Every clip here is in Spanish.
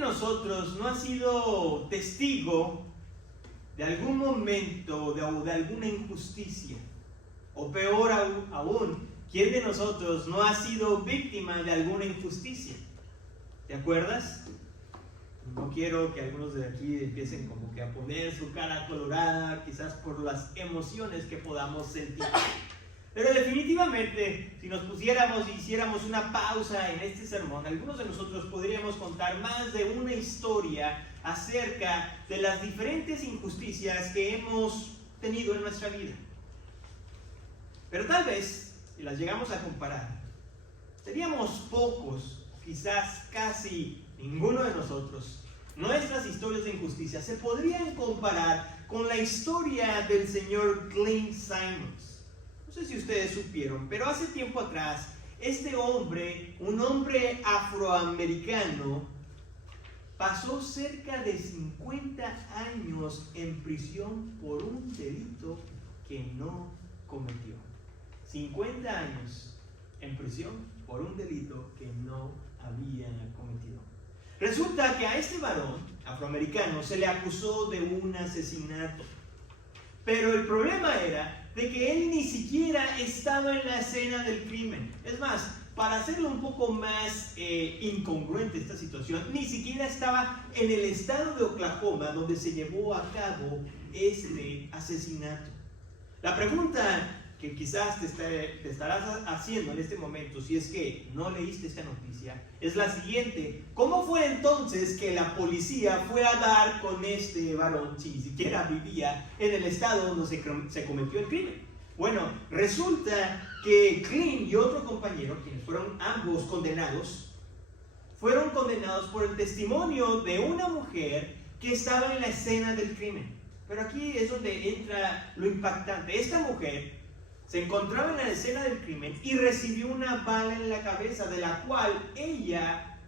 nosotros no ha sido testigo de algún momento o de alguna injusticia? O peor aún, ¿quién de nosotros no ha sido víctima de alguna injusticia? ¿Te acuerdas? No quiero que algunos de aquí empiecen como que a poner su cara colorada, quizás por las emociones que podamos sentir. Pero definitivamente, si nos pusiéramos y hiciéramos una pausa en este sermón, algunos de nosotros podríamos contar más de una historia acerca de las diferentes injusticias que hemos tenido en nuestra vida. Pero tal vez, si las llegamos a comparar, seríamos pocos, quizás casi ninguno de nosotros. Nuestras historias de injusticia se podrían comparar con la historia del señor Glenn Simons. No sé si ustedes supieron, pero hace tiempo atrás, este hombre, un hombre afroamericano, pasó cerca de 50 años en prisión por un delito que no cometió. 50 años en prisión por un delito que no había cometido. Resulta que a este varón afroamericano se le acusó de un asesinato. Pero el problema era de que él ni siquiera estaba en la escena del crimen. Es más, para hacerlo un poco más incongruente esta situación, ni siquiera estaba en el estado de Oklahoma donde se llevó a cabo este asesinato. La pregunta que quizás te estarás haciendo en este momento, si es que no leíste esta noticia, es la siguiente: ¿cómo fue entonces que la policía fue a dar con este varón si ni siquiera vivía en el estado donde se cometió el crimen? Bueno, resulta que Clint y otro compañero, quienes fueron ambos condenados, fueron condenados por el testimonio de una mujer que estaba en la escena del crimen. Pero aquí es donde entra lo impactante. Esta mujer se encontraba en la escena del crimen y recibió una bala en la cabeza, de la cual ella,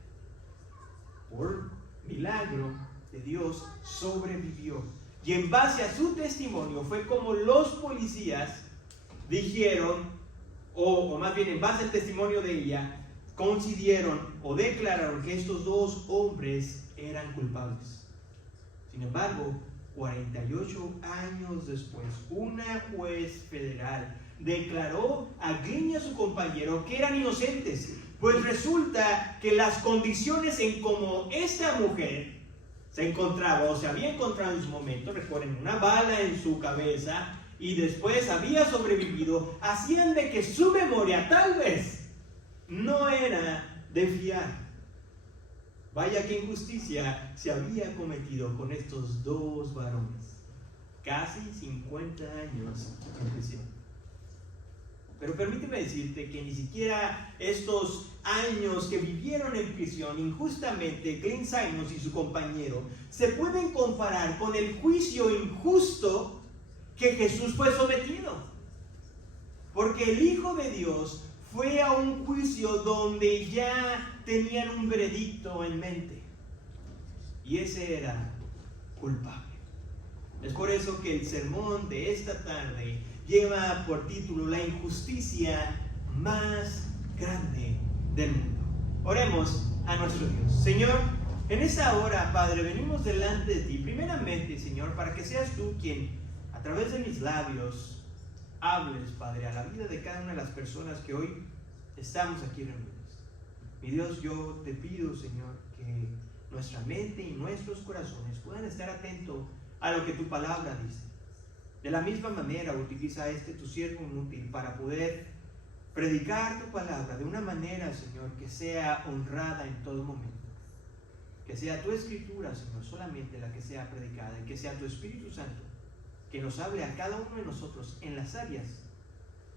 por milagro de Dios, sobrevivió. Y en base a su testimonio fue como los policías dijeron, o más bien en base al testimonio de ella, consideraron o declararon que estos dos hombres eran culpables. Sin embargo, 48 años después, una juez federal declaró a Glenn y a su compañero que eran inocentes, pues resulta que las condiciones en cómo esta mujer se encontraba o se había encontrado en su momento, recuerden, una bala en su cabeza y después había sobrevivido, hacían de que su memoria tal vez no era de fiar. Vaya que injusticia se había cometido con estos dos varones. Casi 50 años en prisión. Pero permíteme decirte que ni siquiera estos años que vivieron en prisión injustamente, Glenn Simons y su compañero, se pueden comparar con el juicio injusto que Jesús fue sometido. Porque el Hijo de Dios fue a un juicio donde ya tenían un veredicto en mente. Y ese era culpable. Es por eso que el sermón de esta tarde lleva por título la injusticia más grande del mundo. Oremos a nuestro Dios. Señor, en esta hora, Padre, venimos delante de ti, primeramente, Señor, para que seas tú quien, a través de mis labios, hables, Padre, a la vida de cada una de las personas que hoy estamos aquí reunidos. Mi Dios, yo te pido, Señor, que nuestra mente y nuestros corazones puedan estar atentos a lo que tu palabra dice. De la misma manera, utiliza tu siervo inútil para poder predicar tu palabra de una manera, Señor, que sea honrada en todo momento. Que sea tu escritura, Señor, solamente la que sea predicada, y que sea tu Espíritu Santo que nos hable a cada uno de nosotros en las áreas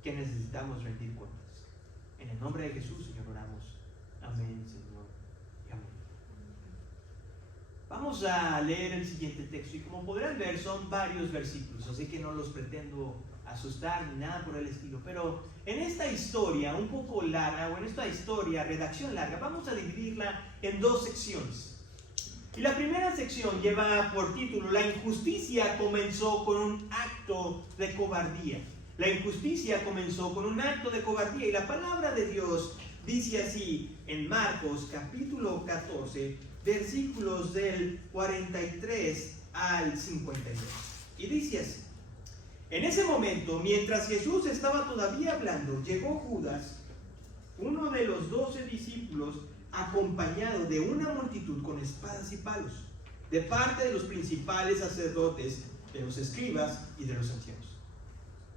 que necesitamos rendir cuentas. En el nombre de Jesús, Señor, oramos. Amén, Señor, y amén. Vamos a leer el siguiente texto y como podrán ver son varios versículos, así que no los pretendo asustar ni nada por el estilo, pero en esta historia un poco larga, o en esta historia, redacción larga, vamos a dividirla en dos secciones. Y la primera sección lleva por título: La injusticia comenzó con un acto de cobardía. La injusticia comenzó con un acto de cobardía, y la palabra de Dios dice así en Marcos capítulo 14, versículos del 43 al 52. Y dice así: en ese momento, mientras Jesús estaba todavía hablando, llegó Judas, uno de los 12 discípulos, acompañado de una multitud con espadas y palos, de parte de los principales sacerdotes, de los escribas y de los ancianos.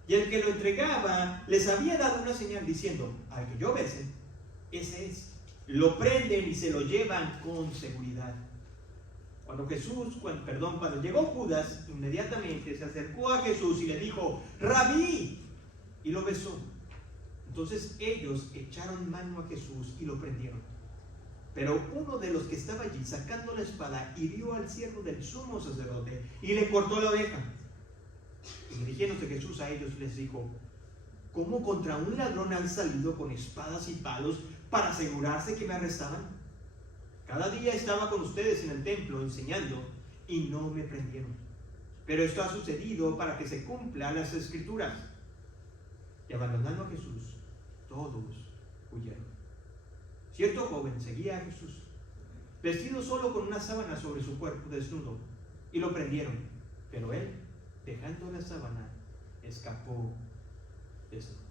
Y el que lo entregaba les había dado una señal diciendo: al que yo bese, ese es. Lo prenden y se lo llevan con seguridad. Cuando llegó Judas, inmediatamente se acercó a Jesús y le dijo: Rabí, y lo besó. Entonces ellos echaron mano a Jesús y lo prendieron. Pero uno de los que estaba allí, sacando la espada, hirió al siervo del sumo sacerdote y le cortó la oreja. Y dirigiéndose Jesús a ellos les dijo: ¿cómo contra un ladrón han salido con espadas y palos para asegurarse que me arrestaban? Cada día estaba con ustedes en el templo enseñando y no me prendieron. Pero esto ha sucedido para que se cumplan las escrituras. Y abandonando a Jesús, todos huyeron. Cierto joven seguía a Jesús, vestido solo con una sábana sobre su cuerpo desnudo, y lo prendieron. Pero él, dejando la sábana, escapó desnudo.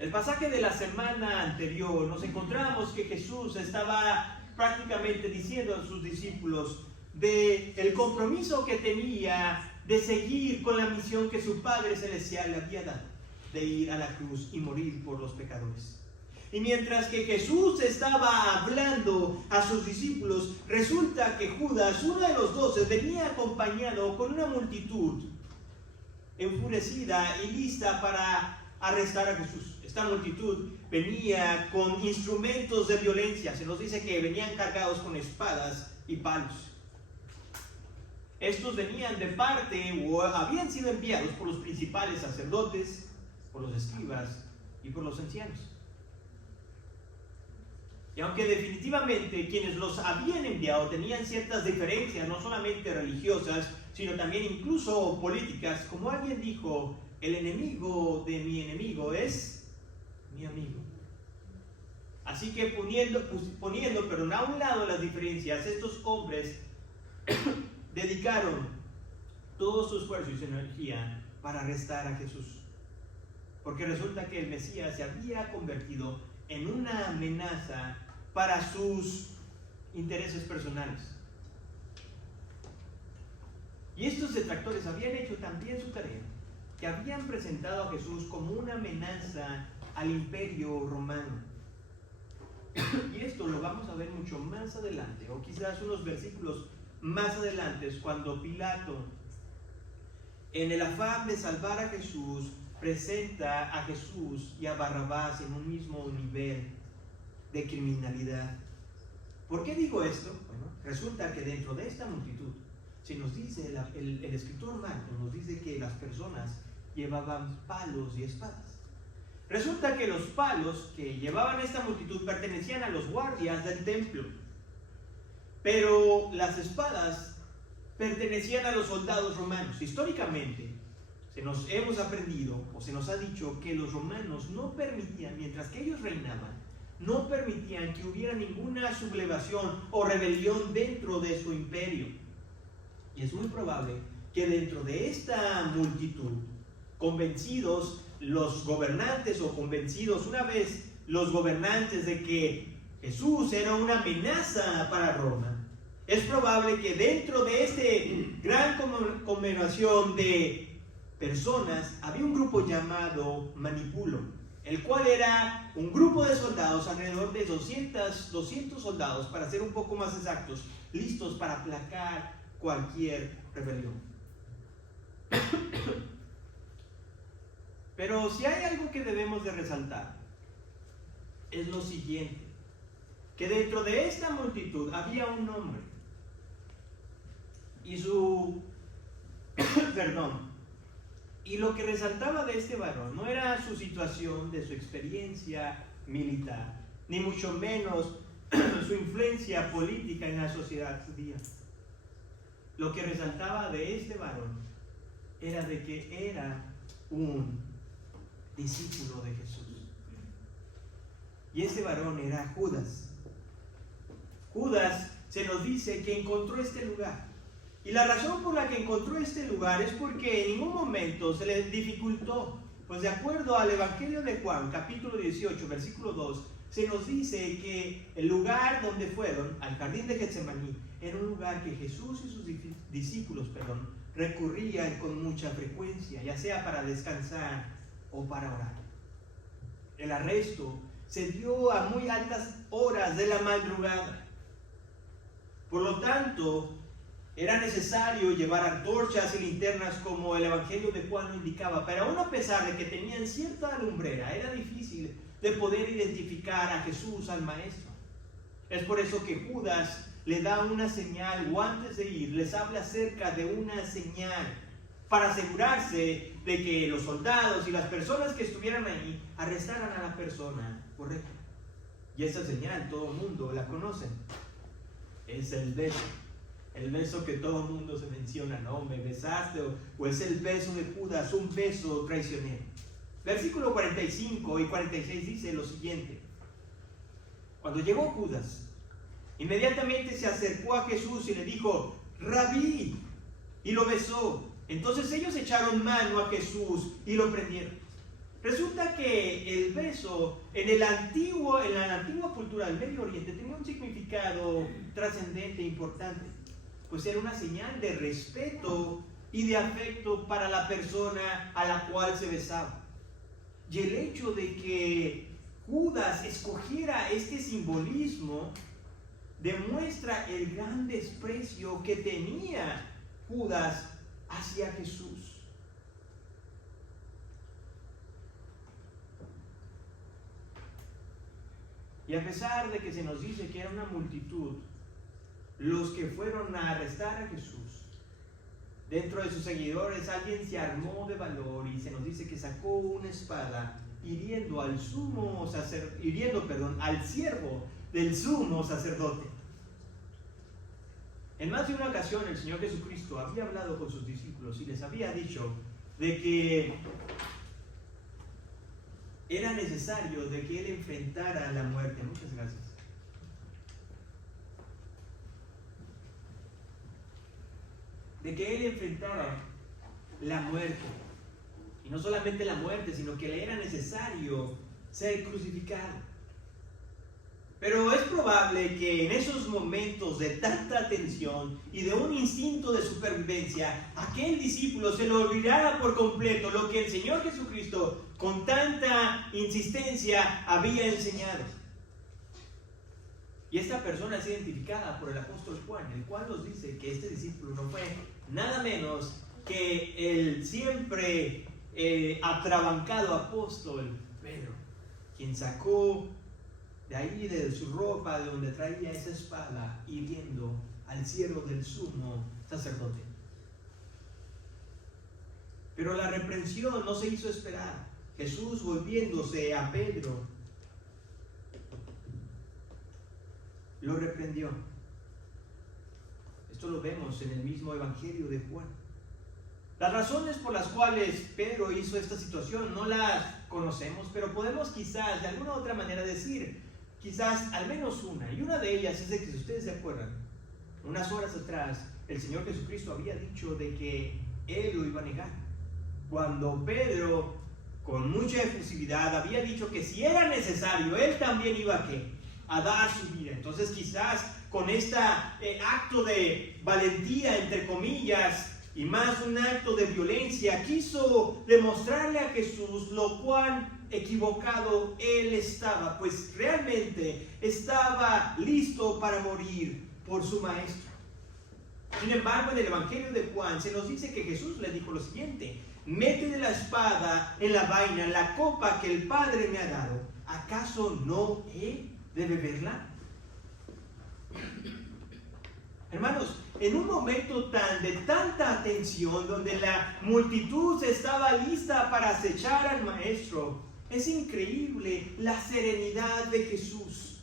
El pasaje de la semana anterior nos encontramos que Jesús estaba prácticamente diciendo a sus discípulos de el compromiso que tenía de seguir con la misión que su Padre Celestial le había dado, de ir a la cruz y morir por los pecadores. Y mientras que Jesús estaba hablando a sus discípulos, resulta que Judas, uno de los 12, venía acompañado con una multitud enfurecida y lista para arrestar a Jesús. Esta multitud venía con instrumentos de violencia. Se nos dice que venían cargados con espadas y palos. Estos venían de parte o habían sido enviados por los principales sacerdotes, por los escribas y por los ancianos. Y aunque definitivamente quienes los habían enviado tenían ciertas diferencias, no solamente religiosas, sino también incluso políticas, como alguien dijo: el enemigo de mi enemigo es mi amigo. Así que poniendo a un lado las diferencias, estos hombres dedicaron todo su esfuerzo y su energía para arrestar a Jesús. Porque resulta que el Mesías se había convertido en una amenaza para sus intereses personales. Y estos detractores habían hecho también su tarea, que habían presentado a Jesús como una amenaza al imperio romano. Y esto lo vamos a ver mucho más adelante, o quizás unos versículos más adelante, cuando Pilato, en el afán de salvar a Jesús, presenta a Jesús y a Barrabás en un mismo nivel de criminalidad. ¿Por qué digo esto? Bueno, resulta que dentro de esta multitud, se nos dice, el escritor Marcos nos dice que las personas llevaban palos y espadas. Resulta que los palos que llevaban esta multitud pertenecían a los guardias del templo, pero las espadas pertenecían a los soldados romanos. Históricamente hemos aprendido o se nos ha dicho que los romanos no permitían, mientras que ellos reinaban, no permitían que hubiera ninguna sublevación o rebelión dentro de su imperio. Y es muy probable que dentro de esta multitud, convencidos los gobernantes o convencidos una vez los gobernantes de que Jesús era una amenaza para Roma, es probable que dentro de este gran conmemoración de personas había un grupo llamado Manipulo, el cual era un grupo de soldados, alrededor de 200 soldados, para ser un poco más exactos, listos para aplacar cualquier rebelión. Pero si hay algo que debemos de resaltar, es lo siguiente, que dentro de esta multitud había un hombre, y y lo que resaltaba de este varón no era su situación, de su experiencia militar, ni mucho menos su influencia política en la sociedad judía. Lo que resaltaba de este varón era de que era un discípulo de Jesús. Y ese varón era Judas. Judas se nos dice que encontró este lugar. Y la razón por la que encontró este lugar es porque en ningún momento se le dificultó. Pues de acuerdo al Evangelio de Juan, capítulo 18, versículo 2, se nos dice que el lugar donde fueron, al jardín de Getsemaní, era un lugar que Jesús y sus discípulos recurrían con mucha frecuencia, ya sea para descansar o para orar. El arresto se dio a muy altas horas de la madrugada. Por lo tanto, era necesario llevar antorchas y linternas como el Evangelio de Juan lo indicaba, pero aún a pesar de que tenían cierta lumbrera, era difícil de poder identificar a Jesús, al Maestro. Es por eso que Judas le da una señal, o antes de ir, les habla acerca de una señal, para asegurarse de que los soldados y las personas que estuvieran ahí arrestaran a la persona correcta. Y esa señal todo el mundo la conoce. Es el beso. El beso que todo el mundo se menciona, ¿no? Me besaste, o es el beso de Judas, un beso traicionero. Versículo 45 y 46 dice lo siguiente. Cuando llegó Judas, inmediatamente se acercó a Jesús y le dijo, Rabí, y lo besó. Entonces ellos echaron mano a Jesús y lo prendieron. Resulta que el beso en la antigua cultura del Medio Oriente tenía un significado trascendente e importante, pues era una señal de respeto y de afecto para la persona a la cual se besaba. Y el hecho de que Judas escogiera este simbolismo demuestra el gran desprecio que tenía Judas hacia Jesús. Y a pesar de que se nos dice que era una multitud los que fueron a arrestar a Jesús, dentro de sus seguidores alguien se armó de valor y se nos dice que sacó una espada hiriendo al siervo del sumo sacerdote. En más de una ocasión el Señor Jesucristo había hablado con sus discípulos y les había dicho de que era necesario de que Él enfrentara la muerte. Muchas gracias. De que Él enfrentara la muerte. Y no solamente la muerte, sino que le era necesario ser crucificado. Pero es probable que en esos momentos de tanta tensión y de un instinto de supervivencia, aquel discípulo se le olvidara por completo lo que el Señor Jesucristo con tanta insistencia había enseñado. Y esta persona es identificada por el apóstol Juan, el cual nos dice que este discípulo no fue nada menos que el siempre atrabancado apóstol Pedro, quien sacó de ahí, de su ropa, de donde traía esa espada, hiriendo al siervo del sumo sacerdote. Pero la reprensión no se hizo esperar. Jesús, volviéndose a Pedro, lo reprendió. Esto lo vemos en el mismo Evangelio de Juan. Las razones por las cuales Pedro hizo esta situación no las conocemos, pero podemos quizás de alguna u otra manera decir, quizás al menos una, y una de ellas es de que, si ustedes se acuerdan, unas horas atrás el Señor Jesucristo había dicho de que Él lo iba a negar. Cuando Pedro, con mucha efusividad, había dicho que si era necesario, Él también iba a dar su vida. Entonces quizás con este acto de valentía, entre comillas, y más un acto de violencia, quiso demostrarle a Jesús lo cuán equivocado él estaba, pues realmente estaba listo para morir por su maestro. Sin embargo, en el Evangelio de Juan se nos dice que Jesús le dijo lo siguiente: métele la espada en la vaina, la copa que el Padre me ha dado, ¿acaso no he de beberla? Hermanos, en un momento de tanta atención, donde la multitud estaba lista para acechar al maestro, es increíble la serenidad de Jesús.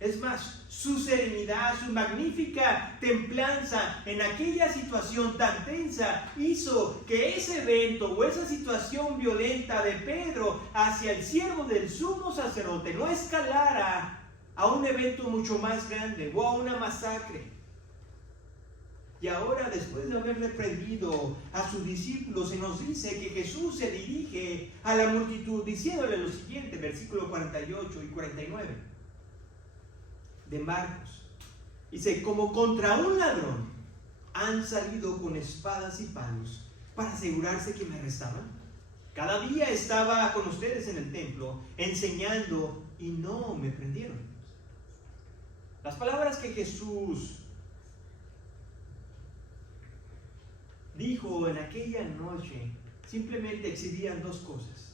Es más, su serenidad, su magnífica templanza en aquella situación tan tensa hizo que ese evento o esa situación violenta de Pedro hacia el siervo del sumo sacerdote no escalara a un evento mucho más grande o a una masacre. Y ahora, después de haber reprendido a sus discípulos, se nos dice que Jesús se dirige a la multitud diciéndole lo siguiente, versículos 48 y 49 de Marcos. Dice: como contra un ladrón han salido con espadas y palos para asegurarse que me arrestaban. Cada día estaba con ustedes en el templo enseñando y no me prendieron. Las palabras que Jesús dijo en aquella noche simplemente exhibían dos cosas.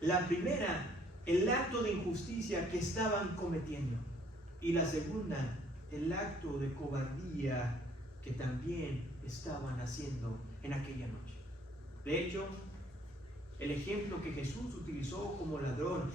La primera, el acto de injusticia que estaban cometiendo. Y la segunda, el acto de cobardía que también estaban haciendo en aquella noche. De hecho, el ejemplo que Jesús utilizó como ladrón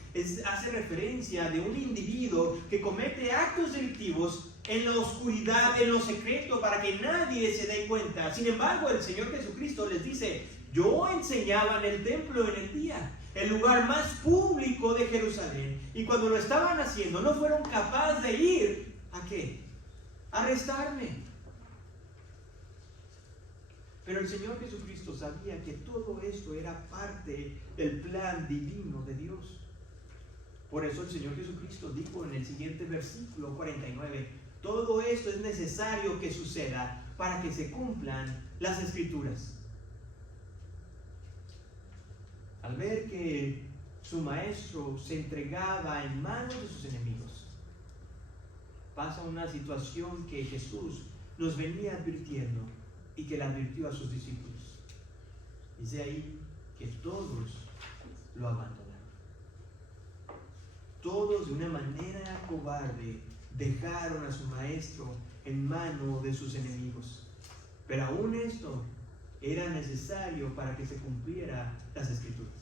hace referencia de un individuo que comete actos delictivos en la oscuridad, en lo secreto, para que nadie se dé cuenta. Sin embargo, el Señor Jesucristo les dice: yo enseñaba en el templo en el día, el lugar más público de Jerusalén, y cuando lo estaban haciendo no fueron capaces de ir ¿a qué? A arrestarme. Pero el Señor Jesucristo sabía que todo esto era parte del plan divino de Dios. Por eso el Señor Jesucristo dijo en el siguiente versículo 49: todo esto es necesario que suceda para que se cumplan las Escrituras. Al ver que su maestro se entregaba en manos de sus enemigos, pasa una situación que Jesús nos venía advirtiendo y que le advirtió a sus discípulos. Dice ahí que todos lo abandonaron. Todos de una manera cobarde dejaron a su maestro en manos de sus enemigos. Pero aún esto era necesario para que se cumplieran las Escrituras.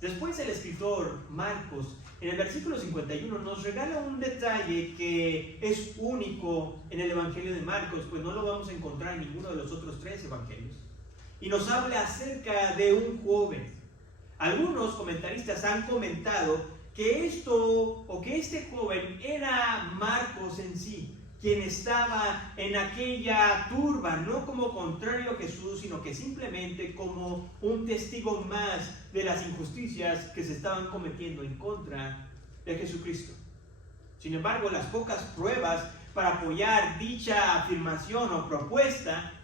Después el escritor Marcos, en el versículo 51, nos regala un detalle que es único en el Evangelio de Marcos, pues no lo vamos a encontrar en ninguno de los otros 3 evangelios. Y nos habla acerca de un joven. Algunos comentaristas han comentado que este joven era Marcos en sí, quien estaba en aquella turba, no como contrario a Jesús, sino que simplemente como un testigo más de las injusticias que se estaban cometiendo en contra de Jesucristo. Sin embargo, las pocas pruebas para apoyar dicha afirmación o propuesta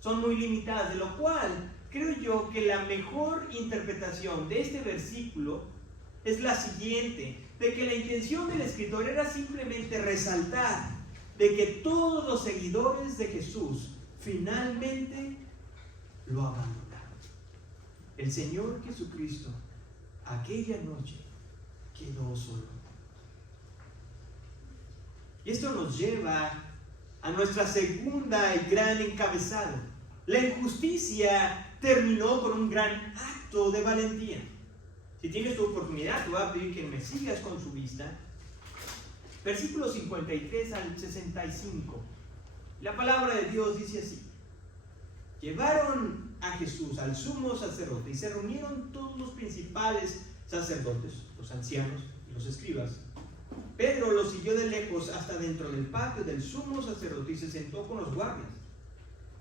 son muy limitadas, de lo cual creo yo que la mejor interpretación de este versículo es la siguiente, de que la intención del escritor era simplemente resaltar de que todos los seguidores de Jesús finalmente lo abandonaron. El Señor Jesucristo aquella noche quedó solo. Y esto nos lleva a nuestra segunda y gran encabezado. La injusticia terminó con un gran acto de valentía. Si tienes tu oportunidad, te voy a pedir que me sigas con su vista. Versículos 53 al 65. La palabra de Dios dice así: llevaron a Jesús al sumo sacerdote y se reunieron todos los principales sacerdotes, los ancianos y los escribas. Pedro lo siguió de lejos hasta dentro del patio del sumo sacerdote y se sentó con los guardias,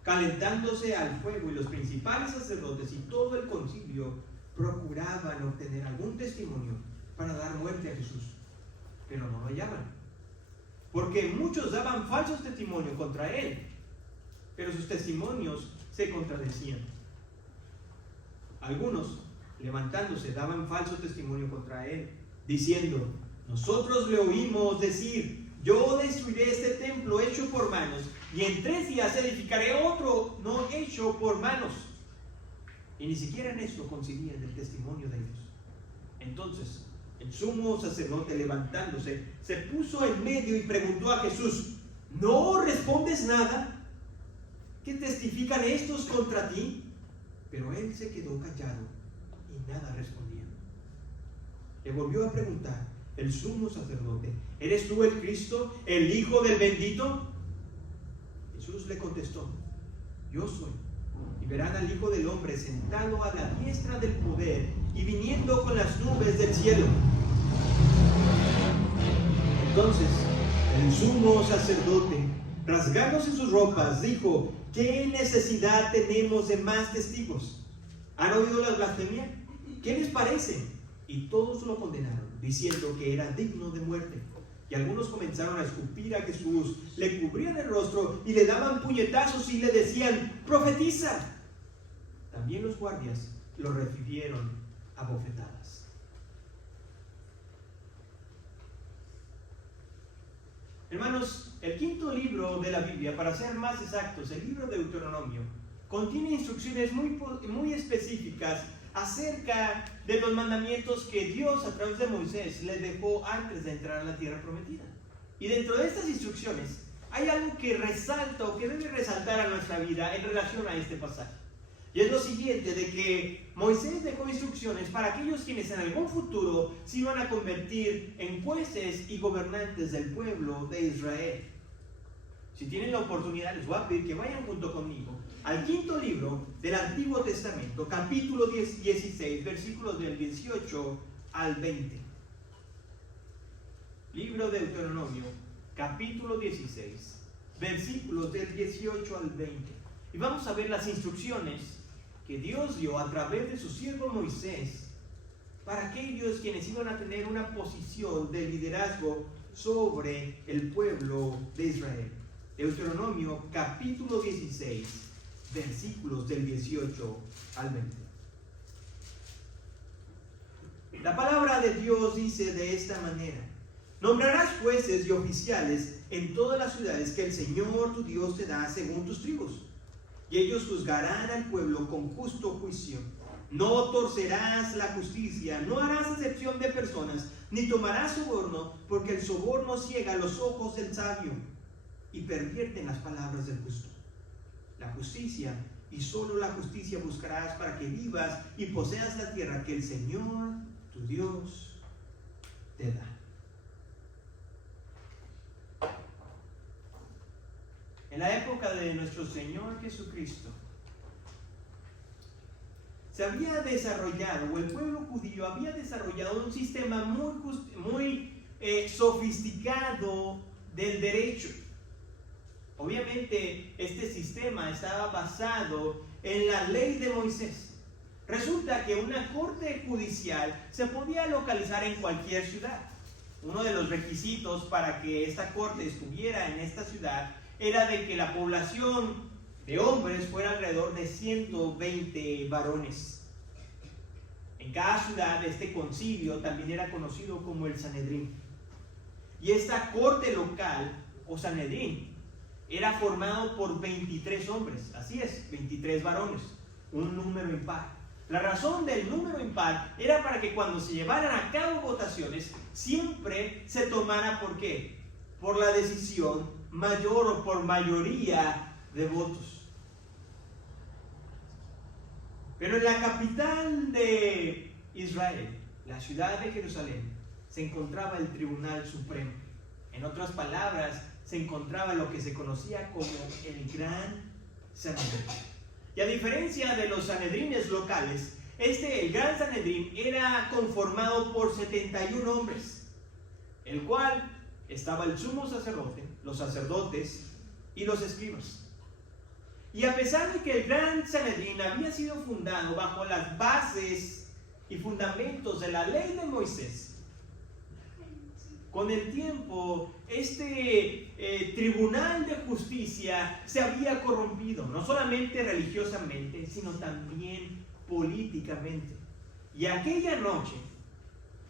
calentándose al fuego, y los principales sacerdotes y todo el concilio procuraban obtener algún testimonio para dar muerte a Jesús, pero no lo hallaban, porque muchos daban falsos testimonios contra él, pero sus testimonios se contradecían. Algunos, levantándose, daban falso testimonio contra él, diciendo: nosotros le oímos decir: yo destruiré este templo hecho por manos, y en 3 días edificaré otro no hecho por manos. Y ni siquiera en esto coincidían el testimonio de ellos. Entonces el sumo sacerdote, levantándose, se puso en medio y preguntó a Jesús: ¿no respondes nada? ¿Qué testifican estos contra ti? Pero él se quedó callado y nada respondía. Le volvió a preguntar: el sumo sacerdote. ¿Eres tú el Cristo, el Hijo del bendito? Jesús le contestó: yo soy. Y verán al Hijo del Hombre sentado a la diestra del poder y viniendo con las nubes del cielo. Entonces el sumo sacerdote, rasgándose sus ropas, dijo: ¿qué necesidad tenemos de más testigos? ¿Han oído la blasfemia? ¿Qué les parece? Y todos lo condenaron, diciendo que era digno de muerte. Y algunos comenzaron a escupir a Jesús, le cubrían el rostro y le daban puñetazos y le decían: profetiza. También los guardias lo recibieron a bofetadas. Hermanos, el quinto libro de la Biblia, para ser más exactos, el libro de Deuteronomio, contiene instrucciones muy específicas acerca de los mandamientos que Dios a través de Moisés le dejó antes de entrar a la tierra prometida. Y dentro de estas instrucciones hay algo que resalta o que debe resaltar a nuestra vida en relación a este pasaje. Y es lo siguiente, de que Moisés dejó instrucciones para aquellos quienes en algún futuro se iban a convertir en jueces y gobernantes del pueblo de Israel. Si tienen la oportunidad, les voy a pedir que vayan junto conmigo al quinto libro del Antiguo Testamento, capítulo 16, versículos del 18 al 20. Libro de Deuteronomio, capítulo 16, versículos del 18 al 20. Y vamos a ver las instrucciones que Dios dio a través de su siervo Moisés para aquellos quienes iban a tener una posición de liderazgo sobre el pueblo de Israel. Deuteronomio capítulo 16, versículos del 18 al 20. La palabra de Dios dice de esta manera: nombrarás jueces y oficiales en todas las ciudades que el Señor tu Dios te da según tus tribus, y ellos juzgarán al pueblo con justo juicio. No torcerás la justicia, no harás acepción de personas, ni tomarás soborno, porque el soborno ciega los ojos del sabio y pervierten las palabras del justo. La justicia, y solo la justicia buscarás, para que vivas y poseas la tierra que el Señor tu Dios te da. En la época de nuestro Señor Jesucristo, se había desarrollado, o el pueblo judío había desarrollado un sistema muy sofisticado del derecho. Obviamente, este sistema estaba basado en la ley de Moisés. Resulta que una corte judicial se podía localizar en cualquier ciudad. Uno de los requisitos para que esta corte estuviera en esta ciudad era de que la población de hombres fuera alrededor de 120 varones. En cada ciudad, este concilio también era conocido como el Sanedrín. Y esta corte local, o Sanedrín, era formado por 23 hombres, así es, 23 varones, un número impar. La razón del número impar era para que cuando se llevaran a cabo votaciones, siempre se tomara, ¿por qué? Por la decisión mayor o por mayoría de votos. Pero en la capital de Israel, la ciudad de Jerusalén, se encontraba el Tribunal Supremo. En otras palabras, se encontraba lo que se conocía como el Gran Sanedrín. Y a diferencia de los sanedrines locales, el Gran Sanedrín era conformado por 71 hombres, el cual estaba el sumo sacerdote, los sacerdotes y los escribas. Y a pesar de que el Gran Sanedrín había sido fundado bajo las bases y fundamentos de la ley de Moisés, con el tiempo, tribunal de justicia se había corrompido, no solamente religiosamente, sino también políticamente. Y aquella noche,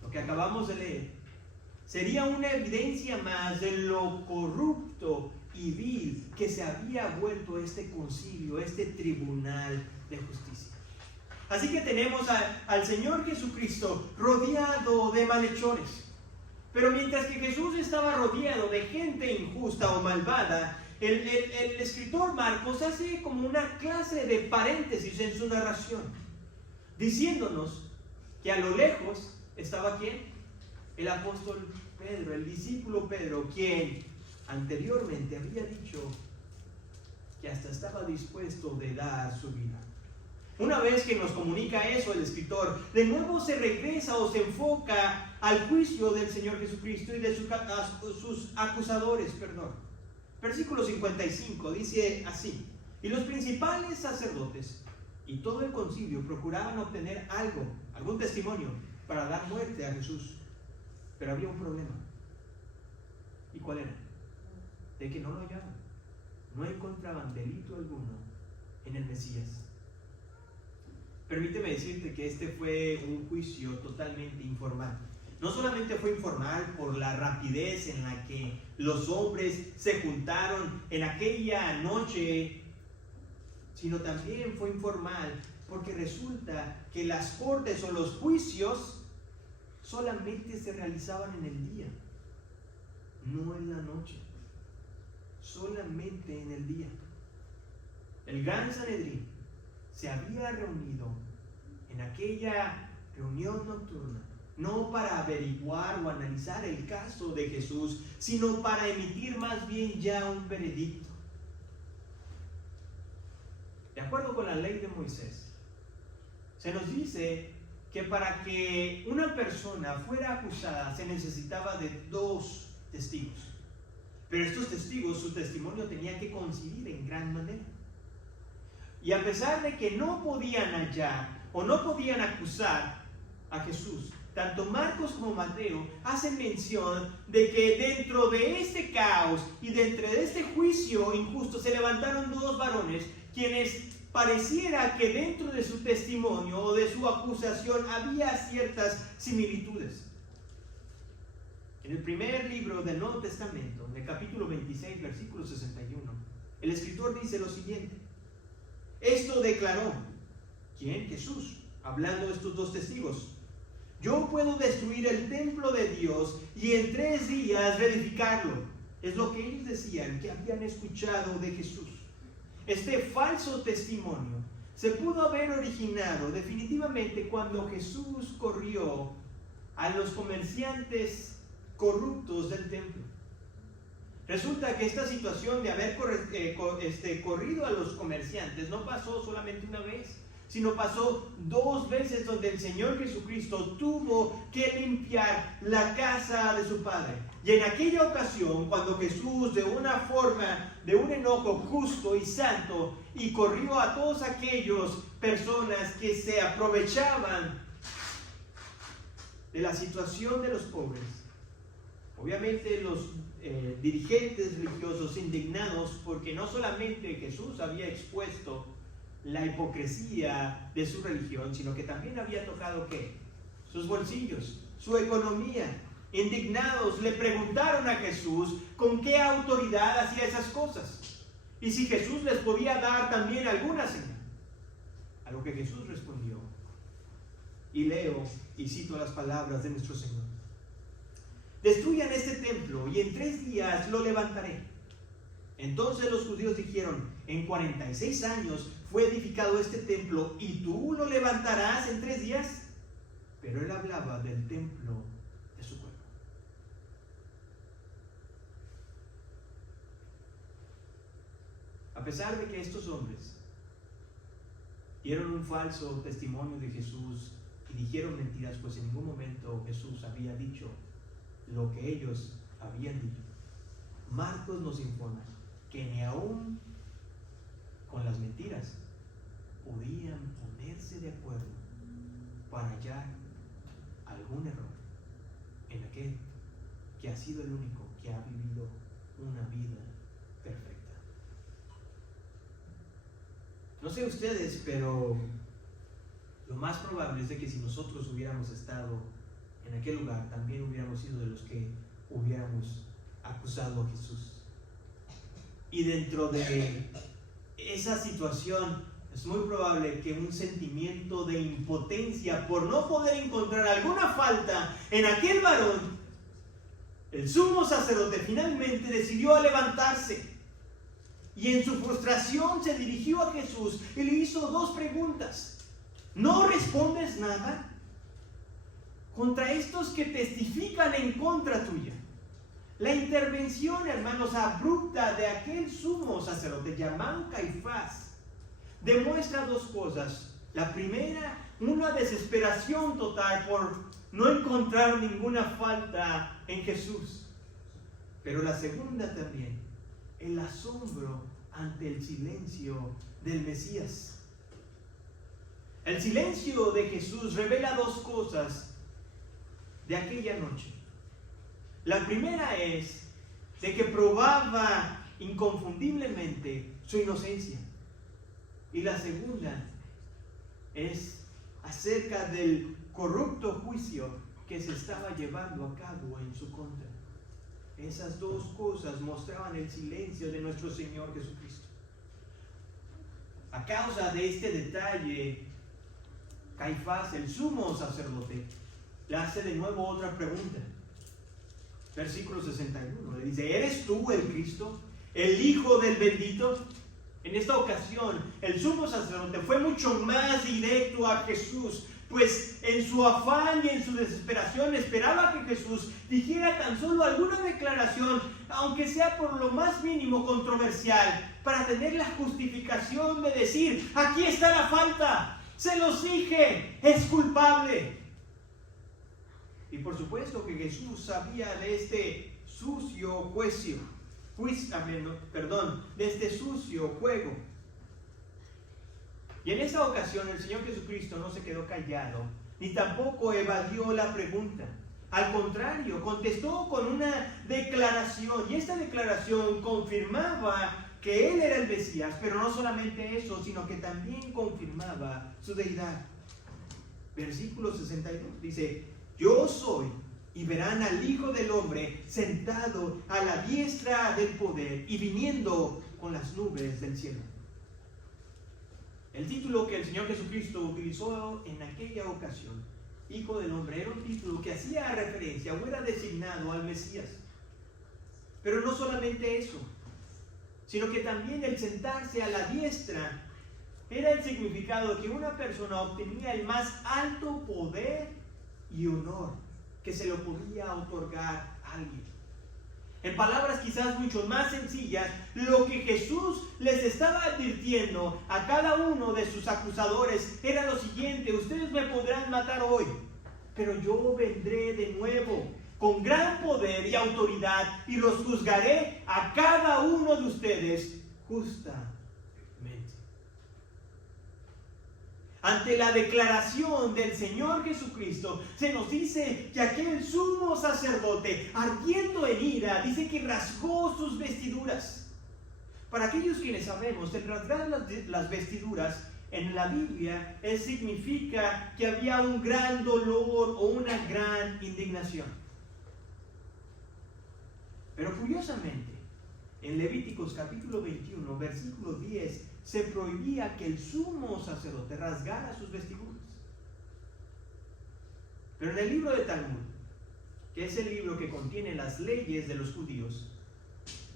lo que acabamos de leer, sería una evidencia más de lo corrupto y vil que se había vuelto este concilio, este tribunal de justicia. Así que tenemos al Señor Jesucristo rodeado de malhechores. Pero mientras que Jesús estaba rodeado de gente injusta o malvada, el escritor Marcos hace como una clase de paréntesis en su narración, diciéndonos que a lo lejos estaba ¿quién? el apóstol Pedro, el discípulo Pedro, quien anteriormente había dicho que hasta estaba dispuesto de dar su vida. Una vez que nos comunica eso el escritor, de nuevo se regresa o se enfoca al juicio del Señor Jesucristo y de sus acusadores, Versículo 55 dice así: y los principales sacerdotes y todo el concilio procuraban obtener algún testimonio para dar muerte a Jesús. Pero había un problema. ¿Y cuál era? De que no lo hallaban. No encontraban delito alguno en el Mesías. Permíteme decirte que este fue un juicio totalmente informal. No solamente fue informal por la rapidez en la que los hombres se juntaron en aquella noche, sino también fue informal porque resulta que las cortes o los juicios solamente se realizaban en el día, no en la noche, solamente en el día. El Gran Sanedrín se había reunido en aquella reunión nocturna, no para averiguar o analizar el caso de Jesús, sino para emitir más bien ya un veredicto. De acuerdo con la ley de Moisés, se nos dice que para que una persona fuera acusada se necesitaba de 2 testigos. Pero estos testigos, su testimonio tenía que coincidir en gran manera. Y a pesar de que no podían hallar o no podían acusar a Jesús, tanto Marcos como Mateo hacen mención de que dentro de este caos y dentro de este juicio injusto se levantaron 2 varones quienes pareciera que dentro de su testimonio o de su acusación había ciertas similitudes. En el primer libro del Nuevo Testamento, en el capítulo 26, versículo 61, el escritor dice lo siguiente: esto declaró, ¿quién? Jesús, hablando de estos 2 testigos: yo puedo destruir el templo de Dios y en 3 días reedificarlo. Es lo que ellos decían que habían escuchado de Jesús. Este falso testimonio se pudo haber originado definitivamente cuando Jesús corrió a los comerciantes corruptos del templo. Resulta que esta situación de haber corrido a los comerciantes no pasó solamente una vez, sino pasó 2 veces, donde el Señor Jesucristo tuvo que limpiar la casa de su Padre. Y en aquella ocasión, cuando Jesús, de una forma, de un enojo justo y santo, y corrió a todas aquellas personas que se aprovechaban de la situación de los pobres, obviamente los dirigentes religiosos indignados, porque no solamente Jesús había expuesto la hipocresía de su religión, sino que también había tocado ¿qué? Sus bolsillos, su economía. Indignados le preguntaron a Jesús con qué autoridad hacía esas cosas y si Jesús les podía dar también alguna señal. A lo que Jesús respondió, y leo y cito las palabras de nuestro Señor: destruyan este templo y en 3 días lo levantaré. Entonces los judíos dijeron: en 46 años fue edificado este templo y tú lo levantarás en 3 días. Pero él hablaba del templo de su cuerpo. A pesar de que estos hombres dieron un falso testimonio de Jesús y dijeron mentiras, pues en ningún momento Jesús había dicho lo que ellos habían dicho, Marcos nos informa que ni aún con las mentiras podían ponerse de acuerdo para hallar algún error en aquel que ha sido el único que ha vivido una vida perfecta. No sé ustedes, pero lo más probable es de que si nosotros hubiéramos estado en aquel lugar, también hubiéramos sido de los que hubiéramos acusado a Jesús. Y dentro de esa situación es muy probable que un sentimiento de impotencia por no poder encontrar alguna falta en aquel varón, el sumo sacerdote finalmente decidió levantarse y en su frustración se dirigió a Jesús y le hizo 2 preguntas. ¿No respondes nada? contra estos que testifican en contra tuya. La intervención, hermanos, abrupta de aquel sumo sacerdote llamado Caifás demuestra dos cosas. La primera, una desesperación total por no encontrar ninguna falta en Jesús. Pero la segunda también, el asombro ante el silencio del Mesías. El silencio de Jesús revela dos cosas de aquella noche. La primera es de que probaba inconfundiblemente su inocencia. Y la segunda es acerca del corrupto juicio que se estaba llevando a cabo en su contra. Esas dos cosas mostraban el silencio de nuestro Señor Jesucristo. A causa de este detalle, Caifás, el sumo sacerdote, le hace de nuevo otra pregunta. Versículo 61, le dice: ¿eres tú el Cristo, el Hijo del bendito? En esta ocasión, el sumo sacerdote fue mucho más directo a Jesús, pues en su afán y en su desesperación esperaba que Jesús dijera tan solo alguna declaración, aunque sea por lo más mínimo controversial, para tener la justificación de decir: aquí está la falta, se los dije, es culpable. Y por supuesto que Jesús sabía de este sucio de este sucio juego. Y en esta ocasión el Señor Jesucristo no se quedó callado, ni tampoco evadió la pregunta. Al contrario, contestó con una declaración, y esta declaración confirmaba que Él era el Mesías, pero no solamente eso, sino que también confirmaba su deidad. Versículo 62 dice: yo soy, y verán al Hijo del Hombre sentado a la diestra del poder y viniendo con las nubes del cielo. El título que el Señor Jesucristo utilizó en aquella ocasión, Hijo del Hombre, era un título que hacía referencia o era designado al Mesías. Pero no solamente eso, sino que también el sentarse a la diestra era el significado de que una persona obtenía el más alto poder y honor que se le podía otorgar a alguien. En palabras quizás mucho más sencillas, lo que Jesús les estaba advirtiendo a cada uno de sus acusadores era lo siguiente: ustedes me podrán matar hoy, pero yo vendré de nuevo con gran poder y autoridad y los juzgaré a cada uno de ustedes justamente. Ante la declaración del Señor Jesucristo, se nos dice que aquel sumo sacerdote, ardiendo en ira, dice que rasgó sus vestiduras. Para aquellos quienes sabemos, el rasgar las vestiduras en la Biblia significa que había un gran dolor o una gran indignación. Pero curiosamente, en Levíticos capítulo 21, versículo 10, se prohibía que el sumo sacerdote rasgara sus vestiduras. Pero en el libro de Talmud, que es el libro que contiene las leyes de los judíos,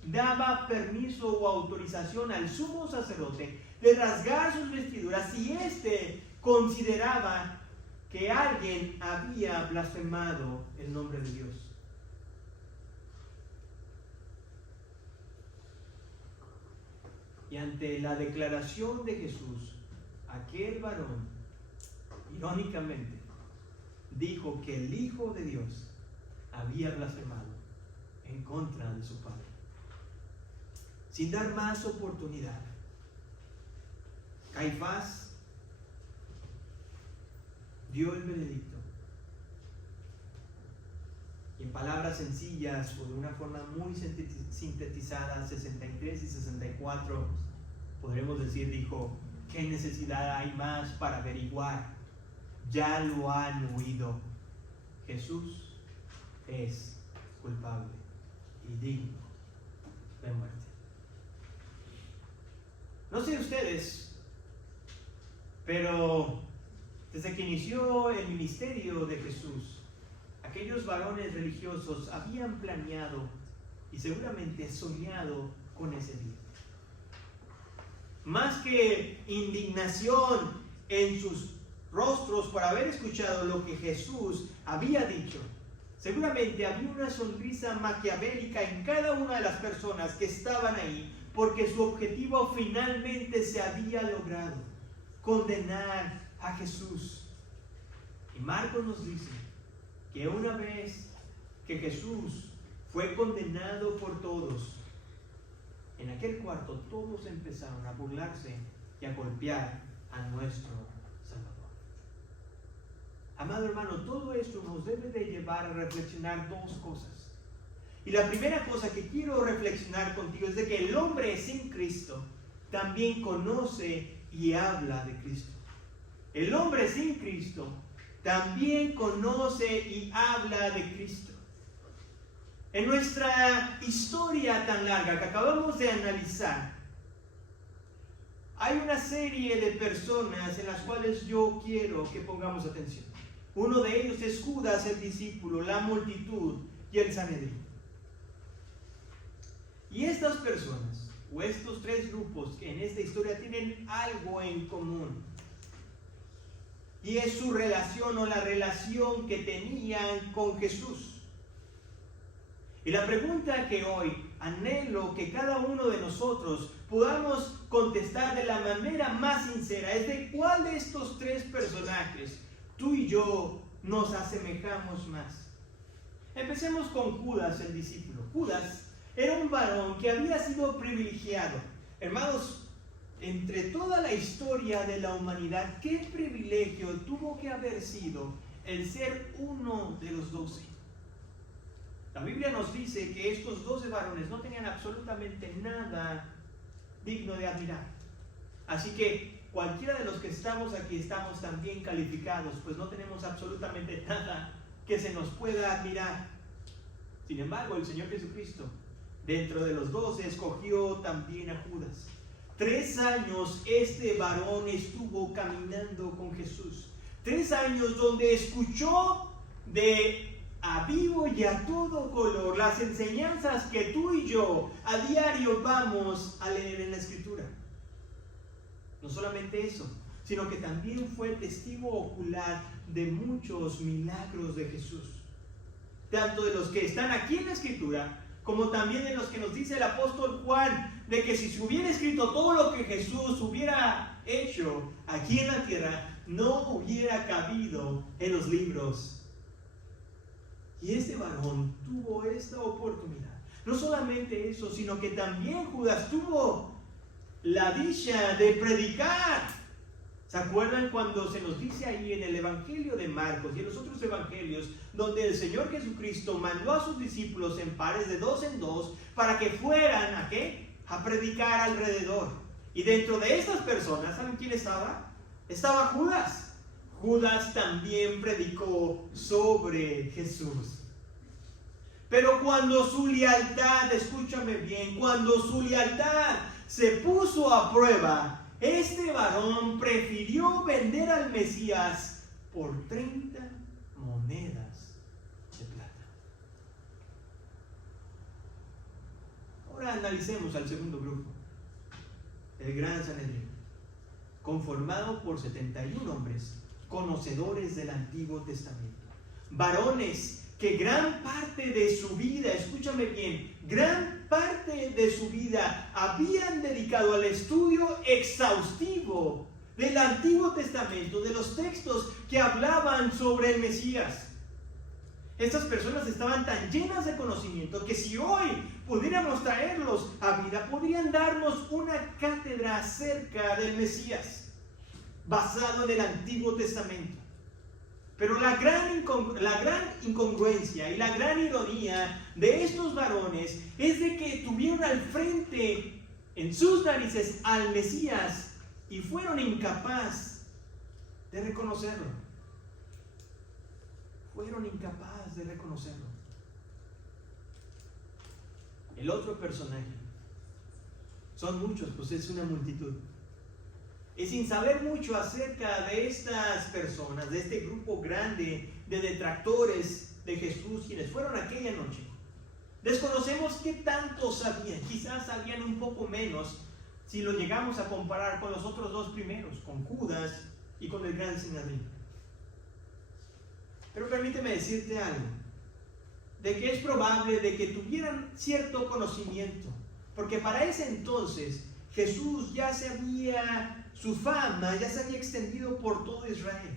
daba permiso o autorización al sumo sacerdote de rasgar sus vestiduras si éste consideraba que alguien había blasfemado el nombre de Dios. Y ante la declaración de Jesús, aquel varón, irónicamente, dijo que el Hijo de Dios había blasfemado en contra de su Padre. Sin dar más oportunidad, Caifás dio el veredicto. Y en palabras sencillas o de una forma muy sintetizada, 63 y 64, podremos decir, dijo: ¿qué necesidad hay más para averiguar? Ya lo han oído. Jesús es culpable y digno de muerte. No sé ustedes, pero desde que inició el ministerio de Jesús, aquellos varones religiosos habían planeado y seguramente soñado con ese día. Más que indignación en sus rostros por haber escuchado lo que Jesús había dicho. Seguramente había una sonrisa maquiavélica en cada una de las personas que estaban ahí, porque su objetivo finalmente se había logrado: condenar a Jesús. Y Marcos nos dice que una vez que Jesús fue condenado por todos, en aquel cuarto todos empezaron a burlarse y a golpear a nuestro Salvador. Amado hermano, todo esto nos debe de llevar a reflexionar dos cosas. Y la primera cosa que quiero reflexionar contigo es de que el hombre sin Cristo también conoce y habla de Cristo. El hombre sin Cristo también conoce y habla de Cristo. En nuestra historia tan larga que acabamos de analizar, hay una serie de personas en las cuales yo quiero que pongamos atención. Uno de ellos es Judas, el discípulo, la multitud y el Sanedrín. Y estas personas, o estos tres grupos que en esta historia tienen algo en común. Y es su relación o la relación que tenían con Jesús. Y la pregunta que hoy anhelo que cada uno de nosotros podamos contestar de la manera más sincera es de cuál de estos tres personajes tú y yo nos asemejamos más. Empecemos con Judas, el discípulo. Judas era un varón que había sido privilegiado. Hermanos, entre toda la historia de la humanidad, ¿qué privilegio tuvo que haber sido el ser uno de los 12? La Biblia nos dice que estos 12 varones no tenían absolutamente nada digno de admirar. Así que cualquiera de los que estamos aquí estamos también calificados, pues no tenemos absolutamente nada que se nos pueda admirar. Sin embargo, el Señor Jesucristo, dentro de los 12, escogió también a Judas. 3 años este varón estuvo caminando con Jesús. 3 años donde escuchó a vivo y a todo color las enseñanzas que tú y yo a diario vamos a leer en la Escritura. No solamente eso, sino que también fue testigo ocular de muchos milagros de Jesús. Tanto de los que están aquí en la Escritura, como también de los que nos dice el apóstol Juan, de que si se hubiera escrito todo lo que Jesús hubiera hecho aquí en la tierra, no hubiera cabido en los libros. Y este varón tuvo esta oportunidad. No solamente eso, sino que también Judas tuvo la dicha de predicar. ¿Se acuerdan cuando se nos dice ahí en el Evangelio de Marcos y en los otros evangelios, donde el Señor Jesucristo mandó a sus discípulos en pares de 2 en 2 para que fueran ¿a qué? A predicar alrededor? Y dentro de estas personas, ¿saben quién estaba? Estaba Judas. Judas también predicó sobre Jesús. Pero cuando su lealtad, escúchame bien, cuando su lealtad se puso a prueba, este varón prefirió vender al Mesías por 30 monedas de plata. Ahora analicemos al segundo grupo, el Gran Sanedrín, conformado por 71 hombres, conocedores del Antiguo Testamento, varones que gran parte de su vida, escúchame bien, gran parte de su vida habían dedicado al estudio exhaustivo del Antiguo Testamento, de los textos que hablaban sobre el Mesías. Estas personas estaban tan llenas de conocimiento que si hoy pudiéramos traerlos a vida, podrían darnos una cátedra acerca del Mesías, basado en el Antiguo Testamento. Pero la gran incongruencia y la gran ironía de estos varones es de que tuvieron al frente en sus narices al Mesías y fueron incapaces de reconocerlo. Fueron incapaces de reconocerlo. El otro personaje, son muchos, pues es una multitud. Y sin saber mucho acerca de estas personas, de este grupo grande de detractores de Jesús, quienes fueron aquella noche, desconocemos qué tanto sabían. Quizás sabían un poco menos si lo llegamos a comparar con los otros 2 primeros, con Judas y con el gran Sanedrín. Pero permíteme decirte algo, de que es probable de que tuvieran cierto conocimiento, porque para ese entonces Jesús su fama ya se había extendido por todo Israel.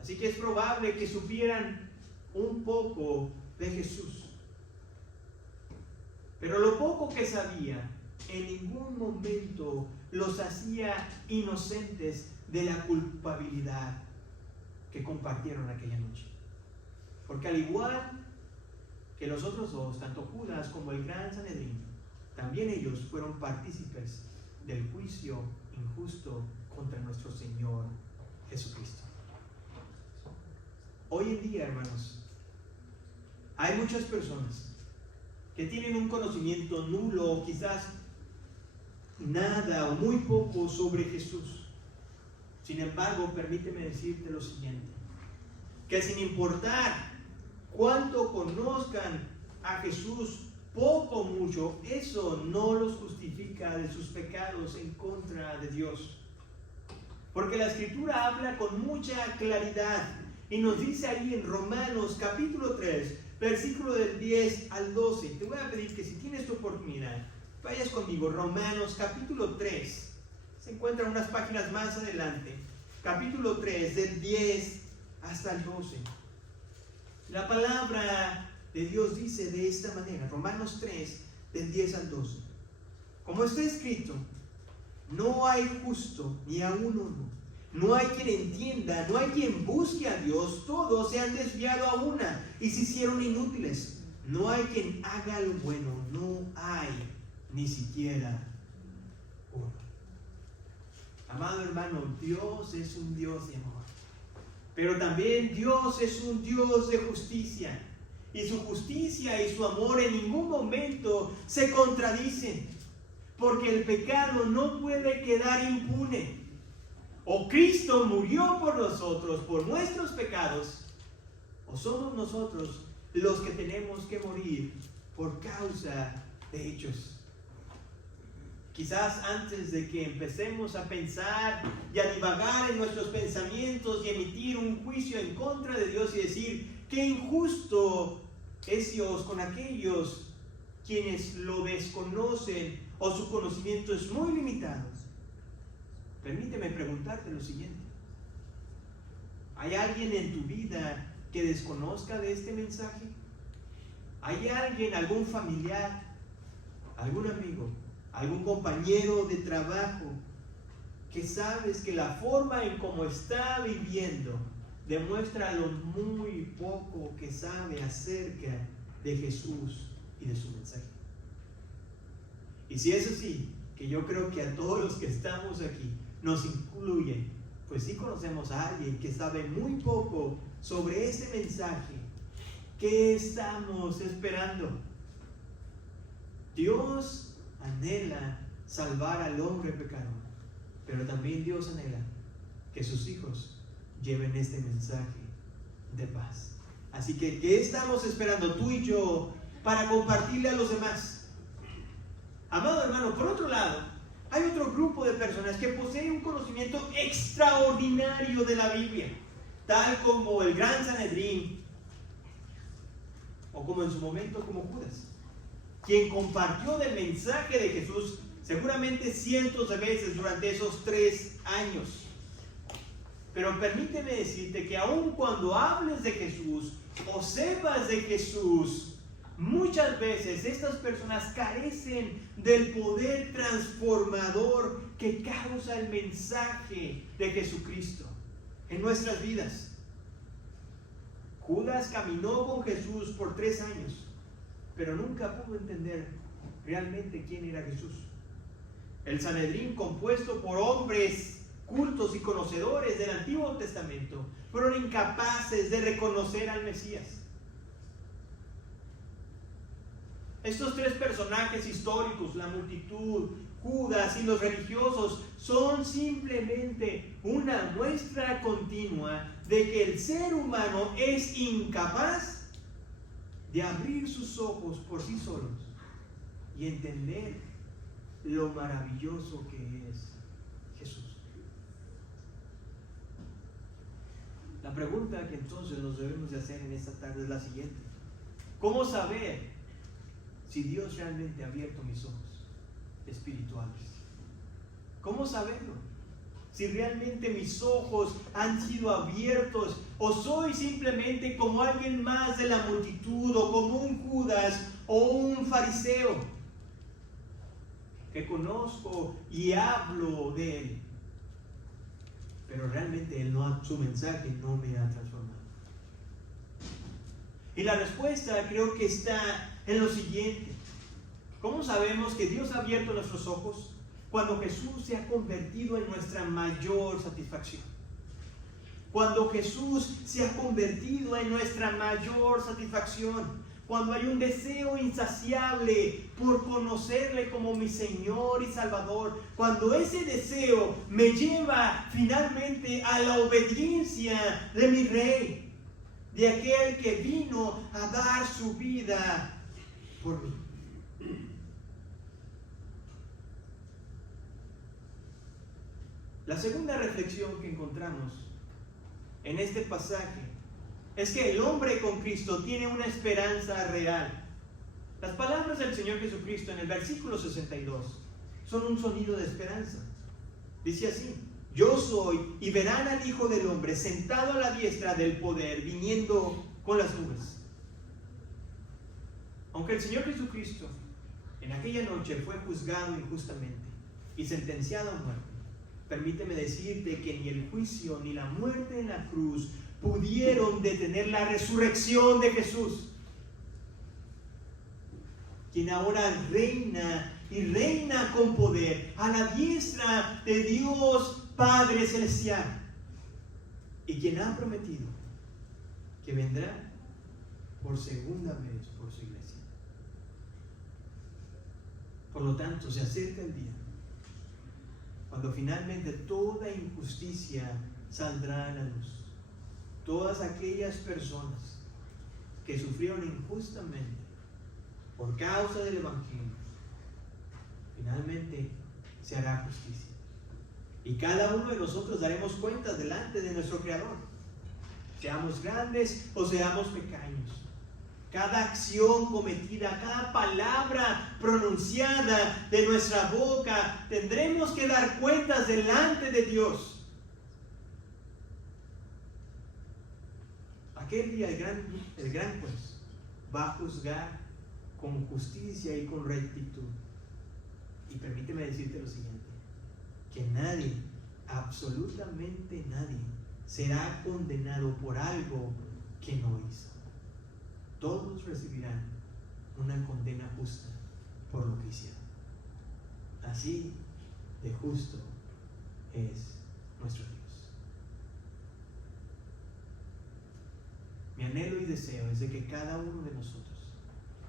Así que es probable que supieran un poco de Jesús. Pero lo poco que sabía en ningún momento los hacía inocentes de la culpabilidad que compartieron aquella noche. Porque al igual que los otros dos, tanto Judas como el gran Sanedrín, también ellos fueron partícipes del juicio injusto contra nuestro Señor Jesucristo. Hoy en día, hermanos, hay muchas personas que tienen un conocimiento nulo o quizás nada o muy poco sobre Jesús. Sin embargo, permíteme decirte lo siguiente, que sin importar cuánto conozcan a Jesús, poco o mucho, eso no los justifica de sus pecados en contra de Dios. Porque la Escritura habla con mucha claridad y nos dice ahí en Romanos capítulo 3, versículo del 10 al 12. Te voy a pedir que si tienes tu oportunidad, vayas conmigo. Romanos capítulo 3, se encuentra unas páginas más adelante. Capítulo 3, del 10 hasta el 12. La palabra de Dios dice de esta manera, Romanos 3, del 10 al 12. Como está escrito, no hay justo ni aún uno. No hay quien entienda, no hay quien busque a Dios. Todos se han desviado a una y se hicieron inútiles. No hay quien haga lo bueno, no hay ni siquiera uno. Amado hermano, Dios es un Dios de amor. Pero también Dios es un Dios de justicia. Y su justicia y su amor en ningún momento se contradicen. Porque el pecado no puede quedar impune. O Cristo murió por nosotros, por nuestros pecados, o somos nosotros los que tenemos que morir por causa de ellos. Quizás antes de que empecemos a pensar y a divagar en nuestros pensamientos y emitir un juicio en contra de Dios y decir qué injusto es Dios con aquellos quienes lo desconocen o su conocimiento es muy limitado, permíteme preguntarte lo siguiente. ¿Hay alguien en tu vida que desconozca de este mensaje? ¿Hay alguien, algún familiar, algún amigo, algún compañero de trabajo que sabes que la forma en cómo está viviendo demuestra lo muy poco que sabe acerca de Jesús y de su mensaje? Y si es así, que yo creo que a todos los que estamos aquí nos incluyen, pues sí conocemos a alguien que sabe muy poco sobre ese mensaje. ¿Qué estamos esperando? Dios anhela salvar al hombre pecador, pero también Dios anhela que sus hijos lleven este mensaje de paz. Así que, ¿qué estamos esperando tú y yo para compartirle a los demás? Amado hermano, por otro lado, hay otro grupo de personas que poseen un conocimiento extraordinario de la Biblia, tal como el gran Sanedrín, o como en su momento como Judas, quien compartió del mensaje de Jesús seguramente cientos de veces durante esos 3 años. Pero permíteme decirte que aun cuando hables de Jesús o sepas de Jesús, muchas veces estas personas carecen del poder transformador que causa el mensaje de Jesucristo en nuestras vidas. Judas caminó con Jesús por 3 años, pero nunca pudo entender realmente quién era Jesús. El Sanedrín, compuesto por hombres cultos y conocedores del Antiguo Testamento, fueron incapaces de reconocer al Mesías. Estos 3 personajes históricos, la multitud, Judas y los religiosos, son simplemente una muestra continua de que el ser humano es incapaz de abrir sus ojos por sí solos y entender lo maravilloso que es Jesús. La pregunta que entonces nos debemos de hacer en esta tarde es la siguiente: ¿cómo saber si Dios realmente ha abierto mis ojos espirituales? ¿Cómo saberlo? Si realmente mis ojos han sido abiertos, o soy simplemente como alguien más de la multitud, o como un Judas o un fariseo que conozco y hablo de él, pero realmente su mensaje no me ha transformado. Y la respuesta creo que está en lo siguiente: ¿cómo sabemos que Dios ha abierto nuestros ojos? Cuando Jesús se ha convertido en nuestra mayor satisfacción. Cuando Jesús se ha convertido en nuestra mayor satisfacción. Cuando hay un deseo insaciable por conocerle como mi Señor y Salvador. Cuando ese deseo me lleva finalmente a la obediencia de mi Rey, de aquel que vino a dar su vida por mí. La segunda reflexión que encontramos en este pasaje es que el hombre con Cristo tiene una esperanza real. Las palabras del Señor Jesucristo en el versículo 62 son un sonido de esperanza. Dice así: yo soy, y verán al Hijo del Hombre sentado a la diestra del poder, viniendo con las nubes. Aunque el Señor Jesucristo en aquella noche fue juzgado injustamente y sentenciado a muerte, permíteme decirte que ni el juicio ni la muerte en la cruz pudieron detener la resurrección de Jesús, quien ahora reina y reina con poder a la diestra de Dios Padre Celestial, y quien ha prometido que vendrá por segunda vez por su iglesia. Por lo tanto, se acerca el día cuando finalmente toda injusticia saldrá a la luz. Todas aquellas personas que sufrieron injustamente por causa del Evangelio, finalmente se hará justicia. Y cada uno de nosotros daremos cuentas delante de nuestro Creador, seamos grandes o seamos pequeños. Cada acción cometida, cada palabra pronunciada de nuestra boca, tendremos que dar cuentas delante de Dios. Aquel día el gran juez va a juzgar con justicia y con rectitud. Y permíteme decirte lo siguiente: que nadie, absolutamente nadie, será condenado por algo que no hizo. Todos recibirán una condena justa por lo que hicieron. Así de justo es nuestro Dios. Mi anhelo y deseo es de que cada uno de nosotros,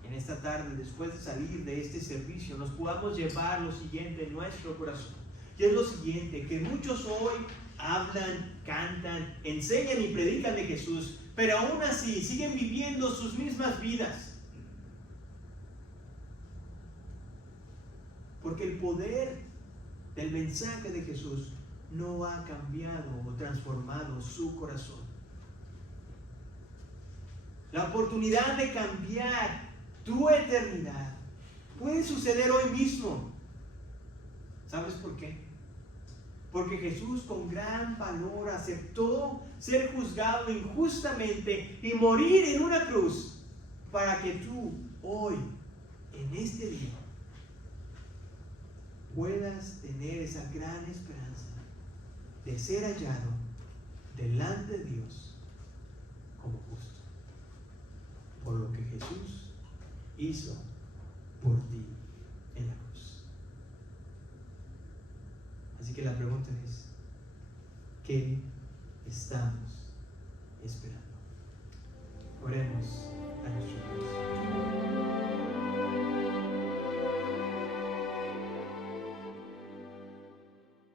en esta tarde, después de salir de este servicio, nos podamos llevar lo siguiente en nuestro corazón. Y es lo siguiente: que muchos hoy hablan, cantan, enseñan y predican de Jesús, pero aún así siguen viviendo sus mismas vidas. Porque el poder del mensaje de Jesús no ha cambiado o transformado su corazón. La oportunidad de cambiar tu eternidad puede suceder hoy mismo. ¿Sabes por qué? Porque Jesús con gran valor aceptó ser juzgado injustamente y morir en una cruz para que tú hoy, en este día, puedas tener esa gran esperanza de ser hallado delante de Dios como justo, por lo que Jesús hizo por ti en la cruz. Así que la pregunta es: ¿qué estamos esperando? Oremos.